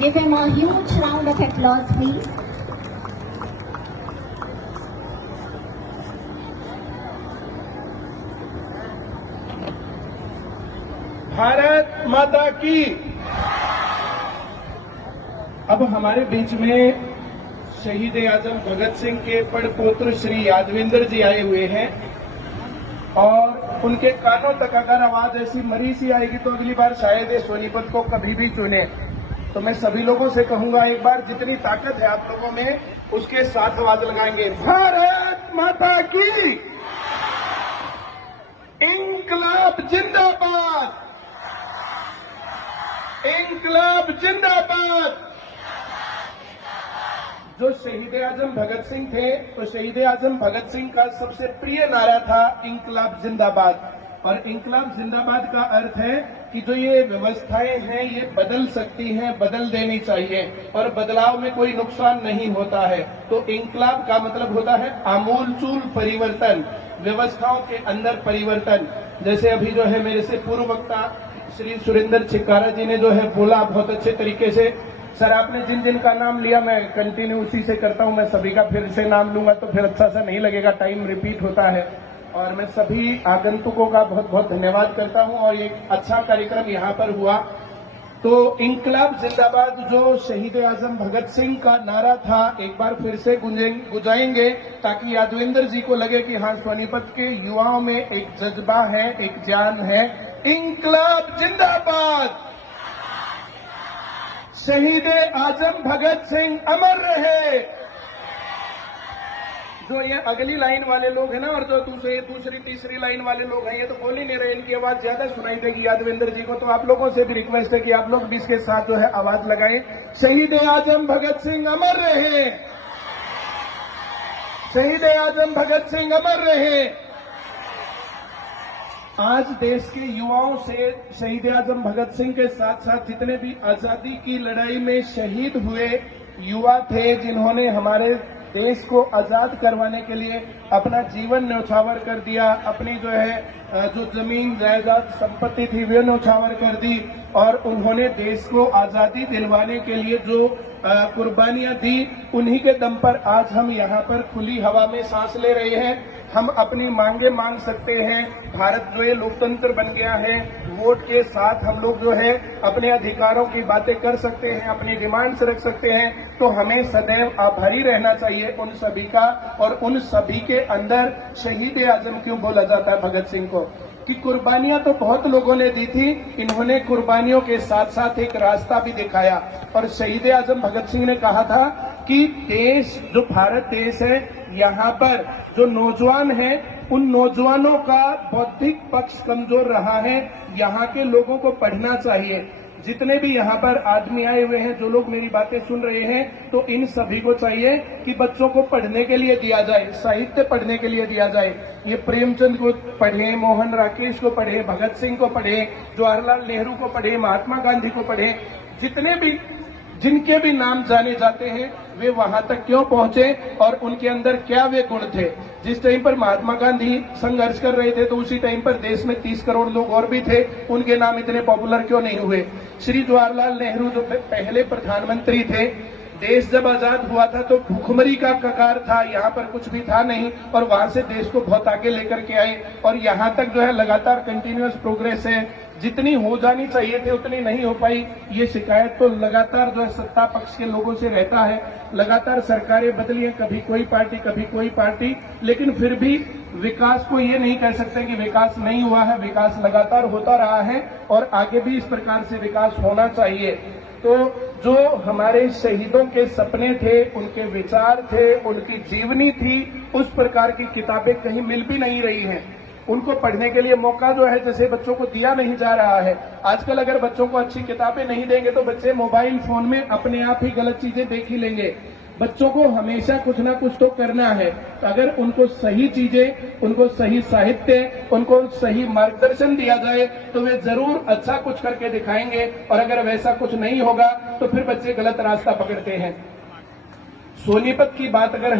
Give him a huge round of applause, please. Bharat माता की। अब हमारे बीच में शहीद आजम भगत सिंह के पड़पोत्र श्री यादविंदर जी आए हुए हैं और उनके कानों तक अगर आवाज ऐसी मरी सी आएगी तो अगली बार शायद ये सोनीपत को कभी भी चुने। तो मैं सभी लोगों से कहूंगा एक बार जितनी ताकत है आप लोगों में उसके साथ आवाज लगाएंगे। भारत माता की। इंकलाब जिंदाबाद, इंकलाब जिंदाबाद। जो शहीद आजम भगत सिंह थे तो शहीद आजम भगत सिंह का सबसे प्रिय नारा था इंकलाब जिंदाबाद। और इंकलाब जिंदाबाद का अर्थ है कि जो ये व्यवस्थाएं हैं ये बदल सकती हैं, बदल देनी चाहिए और बदलाव में कोई नुकसान नहीं होता है। तो इंकलाब का मतलब होता है आमूलचूल परिवर्तन, व्यवस्थाओं के अंदर परिवर्तन। जैसे अभी जो है मेरे से पूर्व वक्ता श्री सुरेंद्र छिकारा जी ने जो है बोला बहुत अच्छे तरीके से। सर आपने जिन जिन का नाम लिया मैं कंटिन्यू उसी से करता हूं। मैं सभी का फिर से नाम लूंगा तो फिर अच्छा सा नहीं लगेगा, टाइम रिपीट होता है। और मैं सभी आगंतुकों का बहुत बहुत धन्यवाद करता हूं और एक अच्छा कार्यक्रम यहां पर हुआ। तो इंकलाब जिंदाबाद जो शहीद आजम भगत सिंह का नारा था एक बार फिर से गुंजाएंगे ताकि यादविंदर जी को लगे कि हाँ सोनीपत के युवाओं में एक जज्बा है, एक जान है। इंकलाब जिंदाबाद, शहीद आजम भगत सिंह अमर रहे। जो ये अगली लाइन वाले लोग हैं ना और जो दूसरी तीसरी लाइन वाले लोग हैं ये तो बोल ही नहीं रहे, इनकी आवाज ज्यादा सुनाई देगी यादविंदर जी को। तो आप लोगों से भी रिक्वेस्ट है कि आप लोग भी इसके साथ जो है आवाज लगाएं। शहीद आजम भगत सिंह अमर रहे, शहीद आजम भगत सिंह अमर रहे। आज देश के युवाओं से शहीद आजम भगत सिंह के साथ साथ जितने भी आजादी की लड़ाई में शहीद हुए युवा थे, जिन्होंने हमारे देश को आजाद करवाने के लिए अपना जीवन न्यौछावर कर दिया, अपनी जो है जो जमीन जायदाद संपत्ति थी वे न्यौछावर कर दी और उन्होंने देश को आजादी दिलवाने के लिए जो कुर्बानियां दी, उन्हीं के दम पर आज हम यहाँ पर खुली हवा में सांस ले रहे हैं। हम अपनी मांगे मांग सकते हैं। भारत जो है लोकतंत्र बन गया है, वोट के साथ हम लोग जो है अपने अधिकारों की बातें कर सकते हैं, अपनी डिमांड्स रख सकते हैं। तो हमें सदैव आभारी रहना चाहिए उन सभी का। और उन सभी के अंदर शहीद आजम क्यों बोला जाता है भगत सिंह को कि कुर्बानियां तो बहुत लोगों ने दी थी, इन्होंने कुर्बानियों के साथ साथ एक रास्ता भी दिखाया। और शहीद आजम भगत सिंह ने कहा था कि देश जो भारत देश है यहाँ पर जो नौजवान हैं उन नौजवानों का बौद्धिक पक्ष कमजोर रहा है, यहाँ के लोगों को पढ़ना चाहिए। जितने भी यहाँ पर आदमी आए हुए हैं, जो लोग मेरी बातें सुन रहे हैं, तो इन सभी को चाहिए कि बच्चों को पढ़ने के लिए दिया जाए, साहित्य पढ़ने के लिए दिया जाए। ये प्रेमचंद को पढ़े, मोहन राकेश को पढ़े, भगत सिंह को पढ़े, जवाहरलाल नेहरू को पढ़े, महात्मा गांधी को पढ़े। जितने भी जिनके भी नाम जाने जाते हैं वे वहां तक क्यों पहुंचे और उनके अंदर क्या वे गुण थे। जिस टाइम पर महात्मा गांधी संघर्ष कर रहे थे तो उसी टाइम पर देश में 30 करोड़ लोग और भी थे, उनके नाम इतने पॉपुलर क्यों नहीं हुए। श्री जवाहरलाल नेहरू जो पहले प्रधानमंत्री थे, देश जब आजाद हुआ था तो भूखमरी का कगार था, यहाँ पर कुछ भी था नहीं और वहां से देश को बहुत आगे लेकर के आए और यहाँ तक जो है लगातार कंटिन्यूअस प्रोग्रेस है। जितनी हो जानी चाहिए थी उतनी नहीं हो पाई। ये शिकायत तो लगातार जो है सत्ता पक्ष के लोगों से रहता है। लगातार सरकारें बदली हैं, कभी कोई पार्टी कभी कोई पार्टी, लेकिन फिर भी विकास को ये नहीं कह सकते कि विकास नहीं हुआ है। विकास लगातार होता रहा है और आगे भी इस प्रकार से विकास होना चाहिए। तो जो हमारे शहीदों के सपने थे, उनके विचार थे, उनकी जीवनी थी, उस प्रकार की किताबें कहीं मिल भी नहीं रही हैं। उनको पढ़ने के लिए मौका जो है जैसे बच्चों को दिया नहीं जा रहा है। आजकल अगर बच्चों को अच्छी किताबें नहीं देंगे तो बच्चे मोबाइल फोन में अपने आप ही गलत चीजें देख ही लेंगे। बच्चों को हमेशा कुछ ना कुछ तो करना है। तो अगर उनको सही चीजें, उनको सही साहित्य, उनको सही मार्गदर्शन दिया जाए तो वे जरूर अच्छा कुछ करके दिखाएंगे। और अगर वैसा कुछ नहीं होगा तो फिर बच्चे गलत रास्ता पकड़ते हैं। सोनीपत की बात अगर